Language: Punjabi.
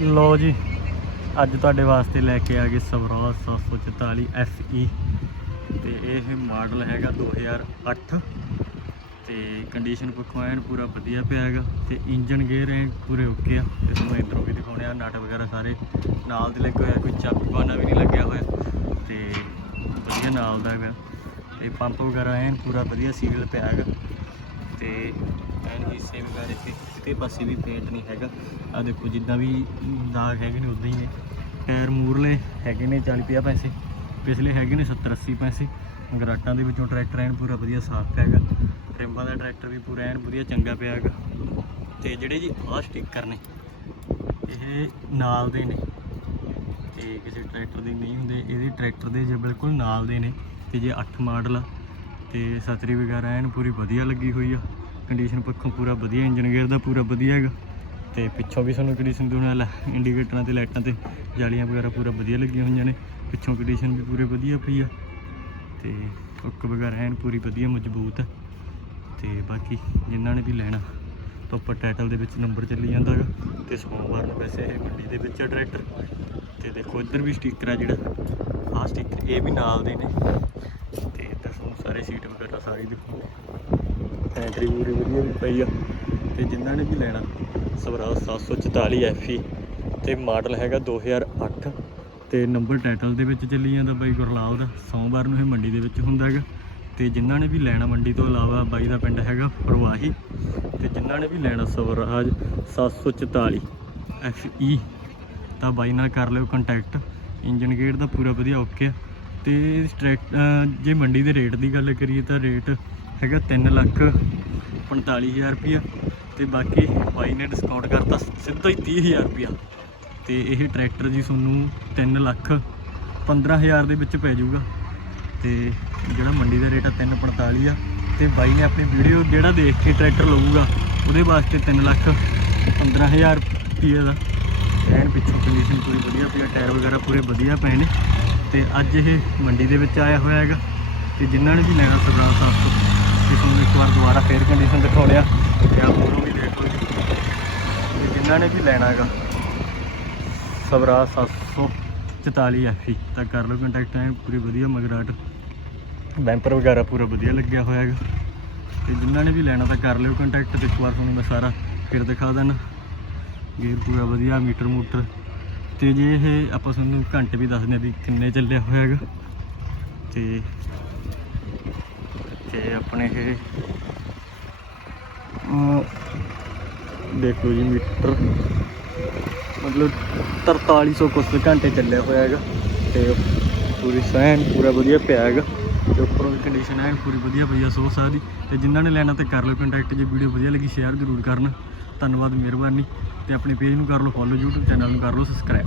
ਲੋ ਜੀ, ਅੱਜ ਤੁਹਾਡੇ ਵਾਸਤੇ ਲੈ ਕੇ ਆ ਗਏ ਸਵਰਾਜ 744 FE ਤੇ ਇਹ ਮਾਡਲ ਹੈਗਾ 2008 ਤੇ ਕੰਡੀਸ਼ਨ ਪੱਖੋਂ ਐਨ ਪੂਰਾ ਵਧੀਆ ਪਿਆ ਹੈਗਾ ਤੇ ਇੰਜਨ ਗੇਅਰ ਐਨ ਪੂਰੇ ਓਕੇ ਆ। ਤੇ ਤੁਹਾਨੂੰ ਇਧਰੋਂ ਵੀ ਦਿਖਾਉਣੇ ਆ, ਨਟ ਵਗੈਰਾ ਸਾਰੇ। ਨਾਲ ਦੇ ਲੱਗੇ ਹੋਇਆ ਕੋਈ ਚਾਬੀ ਬਾਨਾ ਵੀ ਨਹੀਂ ਲੱਗਿਆ ਹੋਇਆ। ਤੇ ਵਧੀਆ ਨਾਲ ਦਾ ਹੈਗਾ। ਤੇ ਪੰਪ ਵਗੈਰਾ ਐਨ ਪੂਰਾ ਵਧੀਆ ਸੀਲ ਪਿਆ ਹੈਗਾ। ਤੇ ਐਨ ਹਿੱਸੇ ਵਗੈਰੇ ਤੇ ਕਿਤੇ ਪਾਸੇ ਵੀ ਪੇਂਟ ਨਹੀਂ ਹੈਗਾ। ਆ ਦੇਖੋ, ਜਿੱਦਾਂ ਵੀ ਦਾਗ ਹੈਗੇ ਨੇ, ਉਦਾਂ ਹੀ ਨੇ। ਟਾਇਰ ਮੂਰਲੇ ਹੈਗੇ ਨੇ 40 50 ਪੈਸੇ, ਪਿਛਲੇ ਹੈਗੇ ਨੇ 70 80 ਪੈਸੇ। ਗਰਾਟਾਂ ਦੇ ਵਿੱਚੋਂ ਟਰੈਕਟਰ ਐਨ ਪੂਰਾ ਵਧੀਆ ਸਾਫ਼ ਹੈਗਾ। ਟ੍ਰਿੰਬਾਂ ਦਾ ਟਰੈਕਟਰ ਵੀ ਪੂਰਾ ਐਨ ਵਧੀਆ ਚੰਗਾ ਪਿਆ ਹੈਗਾ। ਤੇ ਜਿਹੜੇ ਜੀ ਆਹ ਸਟicker ਨੇ, ਇਹ ਨਾਲ ਦੇ ਨੇ। ਤੇ ਕਿਸੇ ਟਰੈਕਟਰ ਦੇ ਨਹੀਂ ਹੁੰਦੇ, ਇਹਦੇ ਟਰੈਕਟਰ ਦੇ ਜੇ ਬਿਲਕੁਲ ਨਾਲ ਦੇ ਨੇ, ਤੇ ਜੇ 8 ਮਾਡਲ ਤੇ ਸਤਰੀ ਵਗੈਰਾ ਐਨ ਪੂਰੀ ਵਧੀਆ ਲੱਗੀ ਹੋਈ ਆ। ਕੰਡੀਸ਼ਨ ਪੱਖੋਂ ਪੂਰਾ ਵਧੀਆ ਇੰਜਨ ਗੇਅਰ ਦਾ ਪੂਰਾ ਵਧੀਆ ਹੈਗਾ। ਤੇ ਪਿੱਛੋਂ ਵੀ ਸਾਨੂੰ ਕੰਡੀਸ਼ਨ ਦੋਨਾਂ ਲੈ ਇੰਡੀਕੇਟਰਾਂ ਤੇ ਲਾਈਟਾਂ ਤੇ ਜਾਲੀਆਂ ਵਗੈਰਾ ਪੂਰਾ ਵਧੀਆ ਲੱਗੀਆਂ ਹੋਈਆਂ ਨੇ। ਪਿੱਛੋਂ ਕੰਡੀਸ਼ਨ ਵੀ ਪੂਰੇ ਵਧੀਆ ਪਈ ਆ। ਤੇ ਹੁੱਕ ਵਗੈਰਾ ਐਨ ਪੂਰੀ ਵਧੀਆ, ਮਜ਼ਬੂਤ ਹੈ ਤੇ ਬਾਕੀ ਜਿਨ੍ਹਾਂ ਨੇ ਵੀ ਲੈਣਾ, ਤਾਂ ਉੱਪਰ ਟਾਈਟਲ ਦੇ ਵਿੱਚ ਨੰਬਰ ਚੱਲੀ ਜਾਂਦਾ ਹੈਗਾ। ਤੇ ਸੋਮਵਾਰ ਨੂੰ ਵੈਸੇ ਇਹ ਗੱਡੀ ਦੇ ਵਿੱਚ ਆ ਟਰੈਕਟਰ ਤੇ ਦੇਖੋ ਇੱਧਰ ਵੀ ਸਟicker ਆ ਜਿਹੜਾ। ਆਹ ਸਟicker ਇਹ ਵੀ ਨਾਲ ਦੇ ਨੇ। ਸਾਰੇ ਸੀਟ ਵਗੈਰਾ ਸਾਰੀ ਦਿਖਾਉਂਦੇ ਐਂਟਰੀ ਪੂਰੀ ਵਧੀਆ ਵੀ ਪਈ ਆ। ਤੇ ਜਿਨ੍ਹਾਂ ਨੇ ਵੀ ਲੈਣਾ ਸਵਰਾਜ 744 FE ਤੇ ਮਾਡਲ ਹੈਗਾ 2008 ਤੇ ਨੰਬਰ ਟਾਈਟਲ ਦੇ ਵਿੱਚ ਚੱਲੀ ਜਾਂਦਾ ਬਾਈ ਗੁਰਲਾਬ ਦਾ। ਸੋਮਵਾਰ ਨੂੰ ਇਹ ਮੰਡੀ ਦੇ ਵਿੱਚ ਹੁੰਦਾ ਹੈਗਾ। ਤੇ ਜਿਨ੍ਹਾਂ ਨੇ ਵੀ ਲੈਣਾ ਮੰਡੀ ਤੋਂ ਇਲਾਵਾ ਬਾਈ ਦਾ ਪਿੰਡ ਹੈਗਾ ਪ੍ਰਵਾਹੀ। ਤੇ ਜਿਨ੍ਹਾਂ ਨੇ ਵੀ ਲੈਣਾ ਸਵਰਾਜ 744 FE ਤਾਂ ਬਾਈ ਨਾਲ ਕਰ ਲਿਓ ਕੰਟੈਕਟ ਇੰਜਨ ਗੇਅਰ ਦਾ ਪੂਰਾ ਵਧੀਆ ਓਕੇ ਆ। ਤੇ ਟਰੈਕ ਜੇ ਮੰਡੀ ਦੇ ਰੇਟ ਦੀ ਗੱਲ ਕਰੀਏ ਤਾਂ ਰੇਟ ਹੈਗਾ 3 ਲੱਖ 45000 ਰੁਪਇਆ ਤੇ ਬਾਕੀ ਬਾਈ ਨੇ ਡਿਸਕਾਊਂਟ ਕਰਤਾ ਸਿੱਧਾ ਹੀ 30000 ਰੁਪਇਆ। ਤੇ ਇਹ ਟਰੈਕਟਰ ਜੀ ਤੁਹਾਨੂੰ 3 ਲੱਖ 15000 ਦੇ ਵਿੱਚ ਪੈ ਜਾਊਗਾ। ਤੇ ਜਿਹੜਾ ਮੰਡੀ ਦਾ ਰੇਟ ਆ 345 ਆ ਤੇ ਬਾਈ ਨੇ ਆਪਣੀ ਵੀਡੀਓ ਜਿਹੜਾ ਦੇਖ ਕੇ ਟਰੈਕਟਰ ਲਊਗਾ, ਉਹਦੇ ਵਾਸਤੇ 3 ਲੱਖ 15000 ਰੁਪਏ ਦਾ। ਐਨ ਪਿੱਛੋਂ ਕੰਡੀਸ਼ਨ ਪੂਰੀ ਵਧੀਆ, ਪਿਆ, ਟਾਇਰ ਵਗੈਰਾ ਪੂਰੇ ਵਧੀਆ ਪਏ ਨੇ। ਤੇ ਅੱਜ ਇਹ ਮੰਡੀ ਦੇ ਵਿੱਚ ਆਇਆ ਹੋਇਆ ਹੈਗਾ ਤੇ ਜਿਨ੍ਹਾਂ ਨੇ ਵੀ ਲੈਣਾ ਸਰਦਾਰ ਸਾਹਿਬ ਤੋਂ, ਤੇ ਤੁਹਾਨੂੰ ਇੱਕ ਵਾਰ ਦੁਬਾਰਾ ਫੇਰ ਕੰਡੀਸ਼ਨ ਦਿਖਾਉਣੇ ਆ, ਤੇ ਆਹ ਮੂਹਰੋਂ ਵੀ ਦੇਖ ਲਓ। ਜੀ ਤੇ ਜਿਨ੍ਹਾਂ ਨੇ ਵੀ ਲੈਣਾ ਹੈਗਾ ਸਵਰਾਜ 744 ਐਫੀ ਤਾਂ ਕਰ ਲਓ ਕੰਟੈਕਟ ਐ ਪੂਰੀ ਵਧੀਆ ਮਗਰਾਟ ਬੈਂਪਰ ਵਗੈਰਾ ਪੂਰਾ ਵਧੀਆ ਲੱਗਿਆ ਹੋਇਆ ਹੈਗਾ। ਤੇ ਜਿਨ੍ਹਾਂ ਨੇ ਵੀ ਲੈਣਾ ਤਾਂ ਕਰ ਲਿਓ ਕੰਟੈਕਟ ਤੇ ਇੱਕ ਵਾਰ ਤੁਹਾਨੂੰ ਮੈਂ ਸਾਰਾ ਫਿਰ ਦਿਖਾ ਦਿੰਦਾ। ਗੇਅਰ ਪੂਰਾ ਵਧੀਆ, ਮੀਟਰ ਮੂਟਰ। ਤੇ ਜੇ ਇਹ ਆਪਾਂ ਤੁਹਾਨੂੰ ਘੰਟੇ ਵੀ ਦੱਸਦੇ ਹਾਂ ਵੀ ਕਿੰਨੇ ਚੱਲਿਆ ਹੋਇਆ ਹੈਗਾ। ਤੇ ਤੇ ਆਪਣੇ ਇਹ ਦੇਖੋ ਜੀ ਮੀਟਰ। ਮਤਲਬ 4300 ਕੁਛ ਘੰਟੇ ਚੱਲਿਆ ਹੋਇਆ ਹੈਗਾ। ਤੇ ਪੂਰੀ ਸੈਨ ਪੂਰਾ ਵਧੀਆ ਪਿਆ ਹੈਗਾ। ਤੇ ਉੱਪਰੋਂ ਦੀ ਕੰਡੀਸ਼ਨ ਐਨ ਪੂਰੀ ਵਧੀਆ ਪਈ ਆ, ਸੋ ਸਕਦੀ ਤੇ ਜਿਨ੍ਹਾਂ ਨੇ ਲੈਣਾ ਤੇ ਕਰ ਲਓ ਕੰਟੈਕਟ ਜੇ ਵੀਡੀਓ ਵਧੀਆ ਲੱਗੀ ਸ਼ੇਅਰ ਜ਼ਰੂਰ ਕਰਨ। ਧੰਨਵਾਦ, ਮਿਹਰਬਾਨੀ। ਤੇ ਆਪਣੇ ਪੇਜ ਨੂੰ ਕਰ ਲਓ ਫੋਲੋ YouTube ਚੈਨਲ ਨੂੰ ਕਰ ਲਓ ਸਬਸਕ੍ਰਾਈਬ